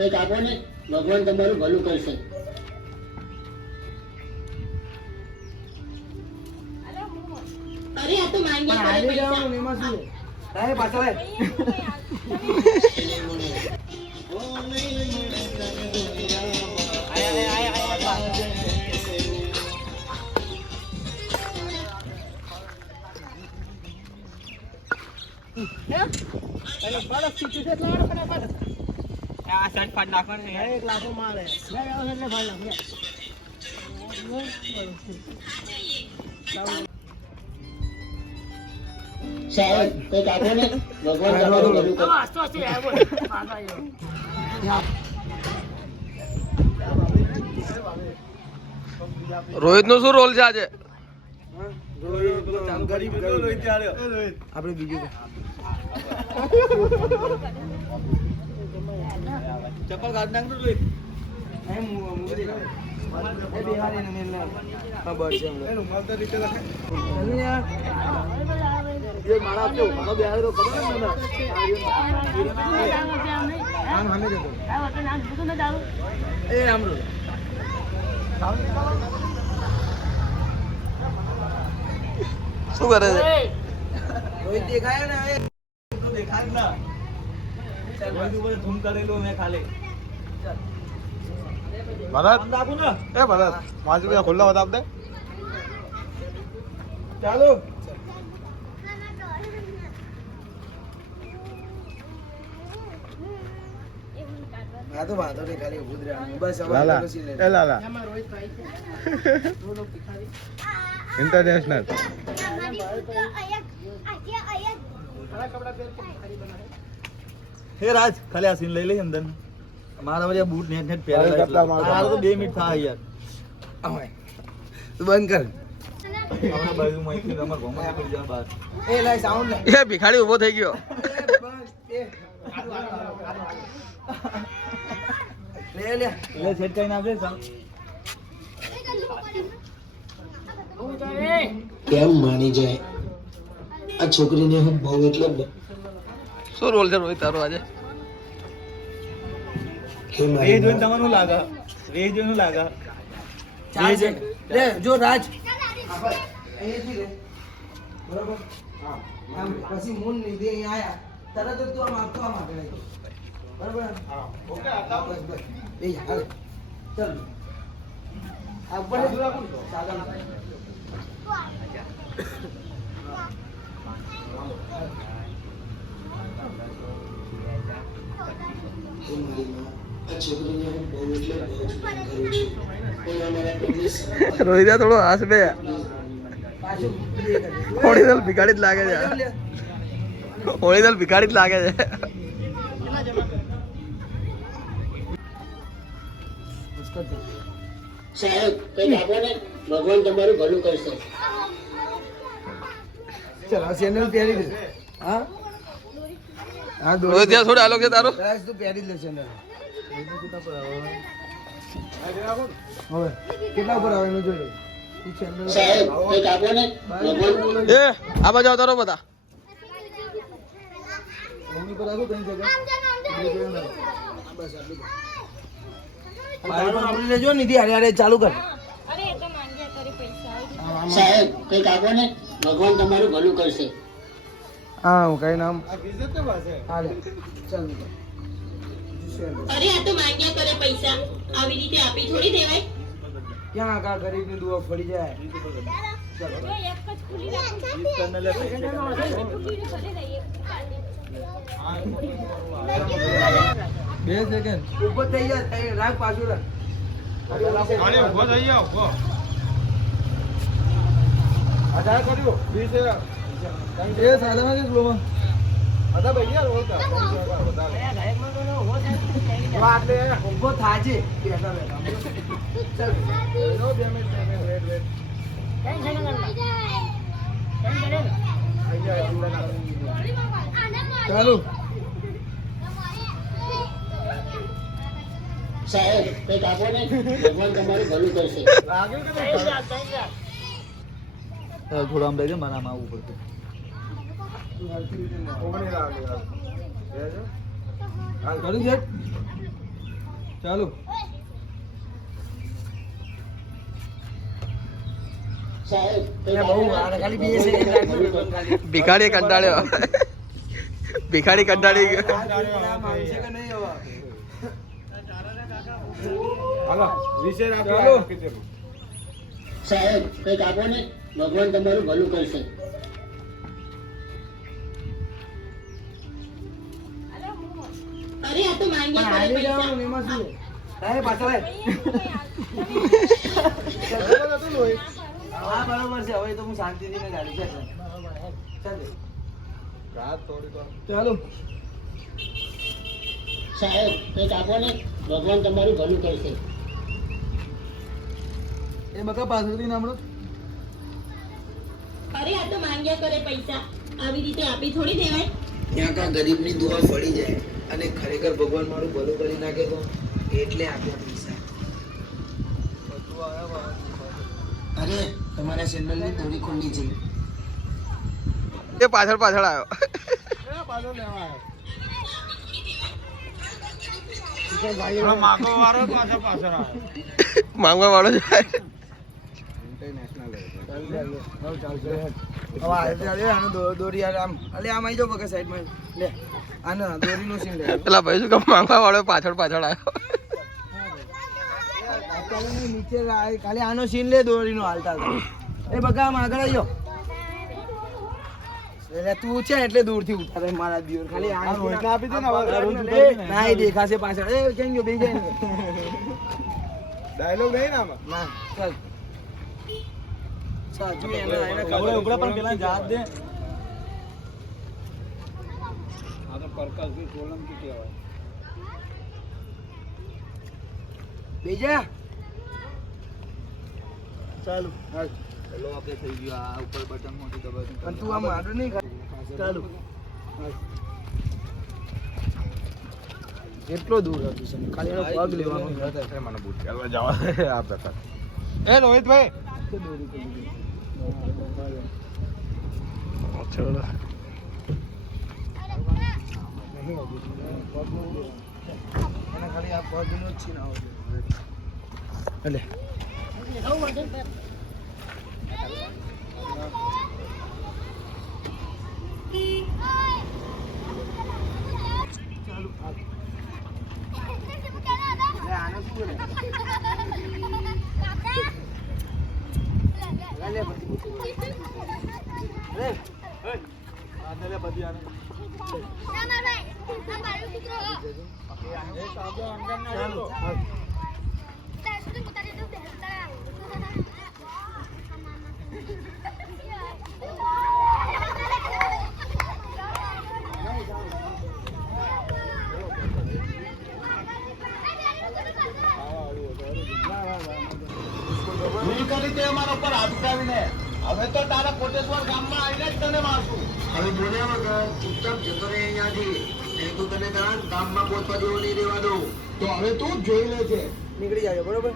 કંઈક આપો ને, ભગવાન તમારું ભલું કરશે. અરે આ તો માંગ્યા કરે પૈસા. તારે પાછા લે. આ શર્ટ ફાડ નાખો ને એક લાખો મારે એટલે ભાઈ લાખ સાહેબ કંઈક આપો ને, ભગવાન તમારું ભલું કરશે. રોહિત નો શું રોલ છે આજે? આપણે બીજું ચપ્પલ કાઢ નાખ રોહિત. ખબર છે શું કરે છે? રોહિત દેખાય ને હવે દેખાય જ ના. રોહિત ઉપર ધૂમ કરેલો મેં ખાલી. ભરત, નાખું ને એ ભરત, 5 રૂપિયા ખુલ્લા બતાવ દે. ચાલો. આ તો વાંધો નહીં ખાલી ઉભું જ રહેવાનું. બસ હવે લાલા, પછી લે. એ લાલા, ઇન્ટરનેશનલ. હે રાજ ખાલી આ સીન લઈ લે અંદર. મારા વજે બૂટ નેટ નેટ પહેરેલા મારે કેટલા માર એટલે. તો 2 મિનિટ થાય યાર. હવે તું બંધ કર. આપણા બાજુમાં એક અમાર ઘરમાં નીકળી જા બહાર. એ લાય સાઉન્ડ લે. એ ભિખારી ઉભો થઈ ગયો. લે લે એટલે સેટ કરીને આપજે સામ. કેમ માની જાય આ છોકરીને? હું બહુ એટલે શું રોલ છે રોહિત તારો આજે? હે એ મારી જોઈને માં. તમને લાગે. એ જોઈને લાગે. ચાલ છે. લે જો રાજ અહીંયાથી લે બરોબર. હા આમ પછી મૂન લીધે અહીં આયા તરત જ તું આમ આપતો આમ આગળ આવી. બરોબર. હા ઓકે આટલા બસ બસ એ હાલ ચાલ આ ઉપર ચાલ હે મારી માં, આ છોકરીને હું બહુ એટલે બહુ જ પ્રેમ કરું છું. પણ અમારા પ્રેમની રોહિત થોડો હાસ બે. પાછું પ્લે કરી ઓરિજિનલ ભિખારી જ લાગે છે. ઓરિજિનલ ભિખારી જ લાગે છે. સાહેબ કંઈક આપો ને, ભગવાન તમારું ભલું કરશે. ચાલ આ ચેનલ પહેરી દે. હા હા રોહિત ત્યાં શું ડાયલોગ છે તારો? રાજ તું પહેરી જ લે ચેનલ. હવે કેટલા ઉપર આવે એનું જોઈ લે. ઈ ચેનલ સાહેબ કંઈક આપો ને, ભગવાન એ આ બાજુ આવતા રહો બધા. મમ્મી પર રાખો કઈ જગ્યા બસ આટલું. આપણે લેજો નિધિ હારે હારે ચાલુ કર. અરે એ તો માંગ્યા કરે પૈસા. સાહેબ કંઈક આપો ને, ભગવાન તમારું ભલું કરશે. હા હું કઈ નામ હા લે ચાલ અરે આ તો માંગ્યા કરે પૈસા. આવી રીતે આપી થોડી દેવાય. ક્યાં આગા ગરીબની દુઆ ફળી જાય. ચાલો જો એક જ ખુલી રાખું. તને લે પૈસા. બે સેકન્ડ ઉપર થઈ જાય રાખ પાછું રાખ. ઉભો થઈ જાવ ઉભો. આધાર કર્યો 20 એ સાધામાં કે સ્લોમાં આધા ભાઈ યાર ઓળખા વાત લે ઉભો થાજે બેઠા બેઠા ચાલ નો 2 મિનિટ વેટ ચાલુ સાહેબ કંઈક આપો ને, ભગવાન તમારું ભલું કરશે. થોડું આમ લઈ દે મારા આમ આવવું પડશે. કર્યું છે ચાલો સાહેબ બહુ ખાલી બે સેકન્ડ ભિખારી કંટાળ્યો ભિખારી કંટાળી ગયો સાહેબ કંઈક આપો ને ભગવાન તમારું ભલું કરશે અરે આ તો માંગ્યા કરે પૈસા એમાં શું સાહેબ પાછળ હા બરોબર છે હવે તો હું શાંતિથી ને ગાડી ચાલો સાહેબ કંઈક આપો ને ભગવાન તમારું ભલું કરશે એ બકા પાછળથી નામડો અરે આ તો માંગ્યા કરે પૈસા આવી રીતે આપી થોડી દેવાય ત્યાં કાં ગરીબની દુઆ ફળી જાય અને ખરેખર ભગવાન મારું ભલું કરી નાખે તો એટલે આપ્યા પૈસા અરે તમારા સેન્ડલની દોરી ખુલ્લી છે એ પાછળ પાછળ આવ્યો માંગવા વાળો જાય દોરી આમ અલે આમ આવી જાવ બકા સાઈડમાં લે આનો દોરીનો સીન લે પેલા ભાઈ શું કામ માંગવા વાળો પાછળ પાછળ આવ્યો નીચે ખાલી આનો સીન લે દોરીનો હાલતા એ બકા આમ આગળ આવી જાવ એટલે તું છે એટલે દૂરથી ઉતારે મારા દિયોર ખાલી આ રોજના આપી દે ને ના એ દેખાશે પાછળ એ કેમ ગયો બે જાય ને ડાયલોગ નહીં ને આમાં ના ચાલ ચાલ તું એને કવડે ઉપડા પણ પેલા જાત દે આ તો પરકાશજી સોલંકી કહેવાય બેજા ચાલુ હાલ ચલો આપણે થઈ ગયું આ ઉપર બટન મોટી દબાવી પણ તું આ મારું નહીં ચાલુ કેટલો દૂર હતું છે ખાલી એનો પગ લેવાનો મને બૂટ કરવા જવા આ પ્રકાર એ રોહિતભાઈ ચલો એને ખાલી આ પગનો જ છે ને એટલે ભૂલ કરી તે અમારા ઉપર હાથ ઉઠાવીને હવે તો તારા કોટેશ્વર ગામમાં આવીને જ તને મારશું હવે બોલ્યા વગર ચૂપચાપ જતો રહે અહીંયાથી નહીં તો તને તારા ગામમાં પહોંચવા દેવો નહીં રહેવા દઉં તો હવે તું જ જોઈ લે છે નીકળી જાજો બરોબર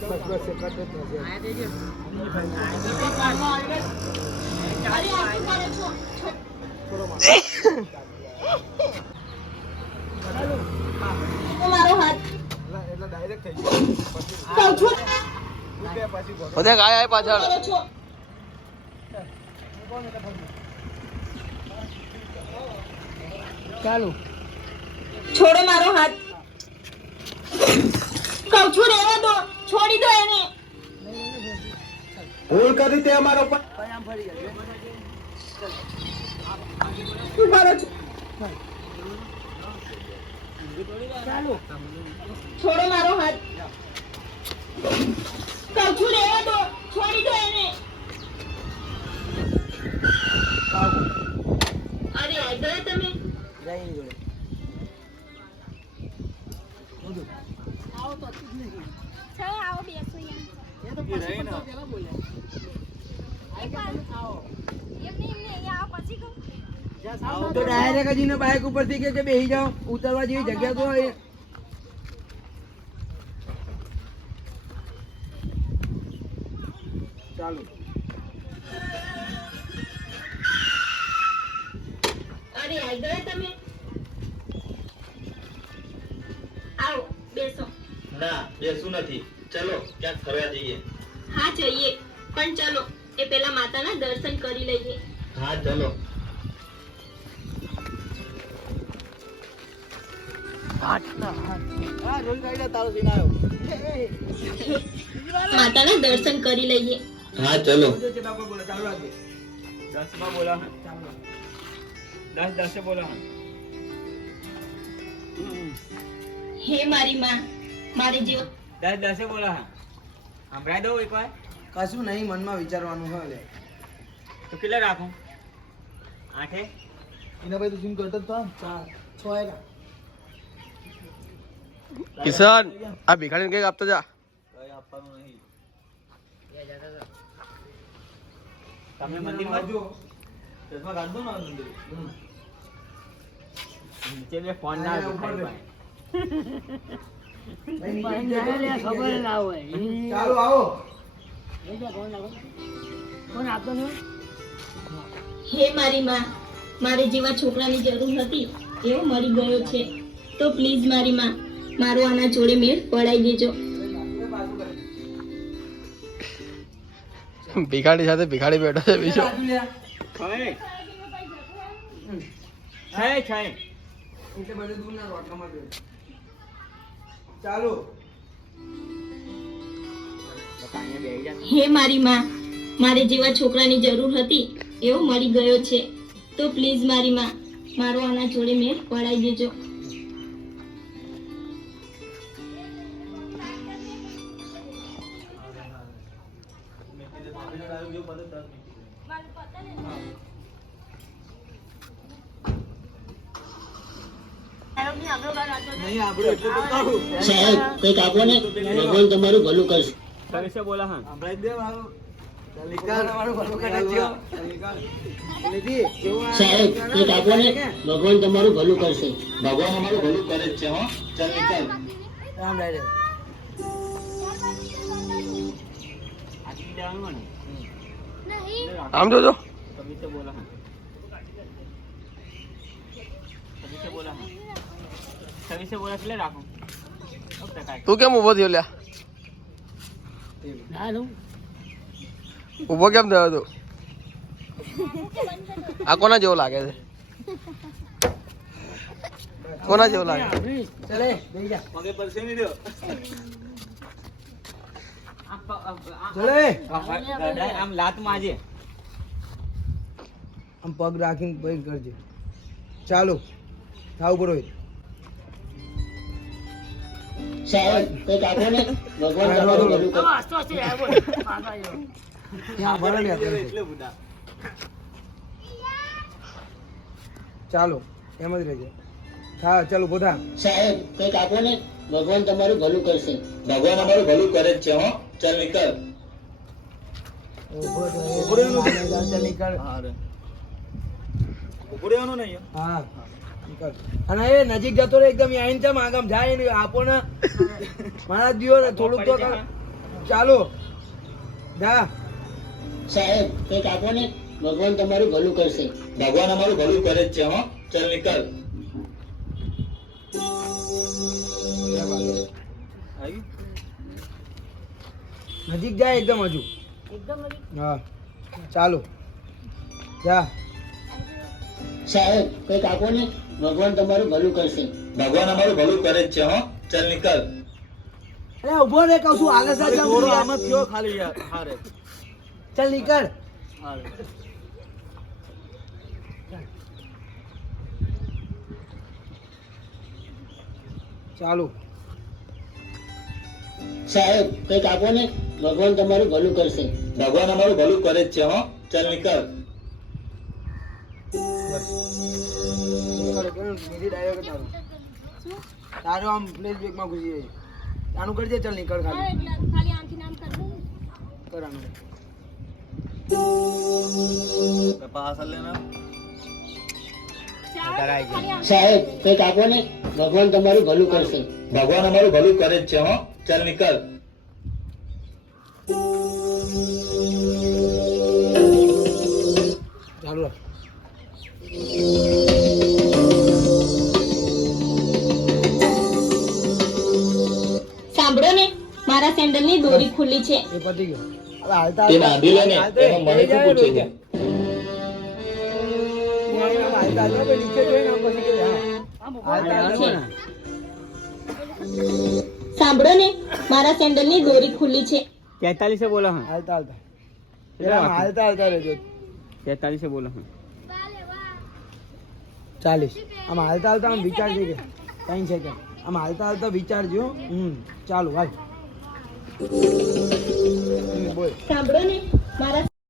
બસ બસ એક જ થશે અરે આ શું કરો છો તો મારો હાથ એટલે ડાયરેક્ટ થઈ કહું છું ગયો પછી બધે ગાય આય પાછળ કરો છો ચાલુ છોડો મારો હાથ કહું છું રહેવા દો છોડી દો એને ભૂલ કરી તે અમારા ઉપર આમ ફરી જાય શું કરો છો ચાલુ છોડો મારો હાથ કહું છું રહેવા દો છોડી દો એને અરે આ ગયા તમે જાય એની જોડે તો ડાયરેક્ટ જ બાઇક ઉપરથી કે બેસી જાઓ ઉતરવા જેવી જગ્યા તો હોય ચાલુ અરે આ ગયા તમે બેસું નથી. ચલો ક્યાંક ફરવા જઈએ. હા જઈએ, પણ ચલો એ પેલા માતાના દર્શન કરી લઈએ. હા ચલો. માતાના દર્શન કરી લઈએ. હા ચલો. હે મારી માં, મારી જીવ કશું નહીં, મનમાં વિચારવાનું હોય લે. એના ભાઈ તો જીમ કરતો જ છ એના. કિશન આ ભિખારીને કઈક આપતો જા. કઈ આપવાનું નહીં. તમે મંદિરમાં જો. ચશ્મા કાઢ દો ને મંદિર. ચાલો આવો. હે મારી માં, મારે જેવા છોકરાની જરૂર હતી એવો મળી ગયો છે, તો પ્લીઝ મારી માં મારો આના જોડે મેળ પડાઈ દેજો. ભિખારી સાથે ભિખારી બેઠો છે બીજો. એટલે બધે દૂર ના રોટલામાં બેઠો. ચાલો. હે મારી માં, મારે જેવા છોકરાની જરૂર હતી એવો મળી ગયો છે, તો પ્લીઝ મારી માં મારો આના જોડે મેળ પડાઈ દેજો. નહીં આપણે એટલું તો કહું. સાહેબ કંઈક આપો ને, ભગવાન તમારું ભલું કરશે. સંભળાઈ દે મારું. મારું ભલું કરે છે. એલેથી જેવું આ- સાહેબ કંઈક આપો ને, ભગવાન તમારું ભલું કરશે. ભગવાન અમારું ભલું કરે જ છે. હો ચાલ નીકળ. રામ રાય રે. આમ જોજો. તું કેમ ઉભો થયો લ્યા? ઉભો કેમ થયો તું? આ કોના જેવો લાગે છે? કોના જેવો લાગે? ચલે બેહી જા. પગે પડશે નહીં રહ્યો. ચલે. આમ લાત માજે. આમ પગ રાખીને પગ કરજે. ચાલો થાવ પુરોહિત. સાહેબ કંઈક આપો ને, ભગવાન તમારું ભલું કરશે. ત્યાં ભરે ને આપણે. એટલે બુડા. ચાલો એમ જ રહેજે. હા ચાલો બોધા. સાહેબ કંઈક આપો ને, ભગવાન તમારું ભલું કરશે. ભગવાન અમારું ભલું કરે જ છે. હો ચાલ નીકળ. ચાલ નીકળ. ઉભું રહેવાનું નહીં. હા નીકળ. અને એ નજીક જતો રહે એકદમ આઈન ચમ આગમ જાય ને આપો ને મારા દિયો ને થોડુંક તો કર. ચાલો જા. સાહેબ કંઈક આપો ને, ભગવાન તમારું ભલું કરશે. ભગવાન અમારું ભલું કરે જ છે. હો ચાલ નીકળ. નજીક જાય એકદમ હજુ. હા ચાલો જા. સાહેબ કંઈક આપો ને, ભગવાન તમારું ભલું કરશે. ભગવાન અમારું ભલું કરે જ છે. હો ચાલ નીકળ. અરે ઉભો રે કહું છું આગળ સાહેબ થોડો આમ જ થયો ખાલી યાર. હારે ચાલ નીકળ. હારે. ચાલો સાહેબ કંઈક આપો ને, ભગવાન તમારું ભલું કરશે. ભગવાન અમારું ભલું કરે જ છે. હો ચાલ નીકળ. બીજી ડાયરેક્ટ તારું તારું આમ પ્લેસ બેગમાં ઘૂસી જાય. આનું કરજે. ચાલ નીકળ ખાલી કર આનું. પાછળ લેના. સાહેબ કંઈક આપો ને, ભગવાન તમારું ભલું કરશે. ભગવાન અમારું ભલું કરે જ છે. હો ચાલ નીકળ. ચાલુ રાખ. સાંભળો ને, મારા સેન્ડલની દોરી ખુલ્લી છે. એ પતી ગયો. હવે હાલતા તે બાંધી લે ને એમાં મને શું પૂછે છે હાલતા ભાઈ નીચે જોઈને આમ પછી કે હા હાલતા છે. સાંભળો ને, મારા સેન્ડલની દોરી ખુલ્લી છે. 43 બોલો હા હાલતા હાલતા પેલા આમ હાલતા હાલતા રહેજો. 43 બોલો હા 40 આમ હાલતા હાલતા આમ વિચારજો કે 3 સેકન્ડ આમ હાલતા હાલતા વિચારજો. ચાલો હાલ બોલ. સાંભળો ને, મારા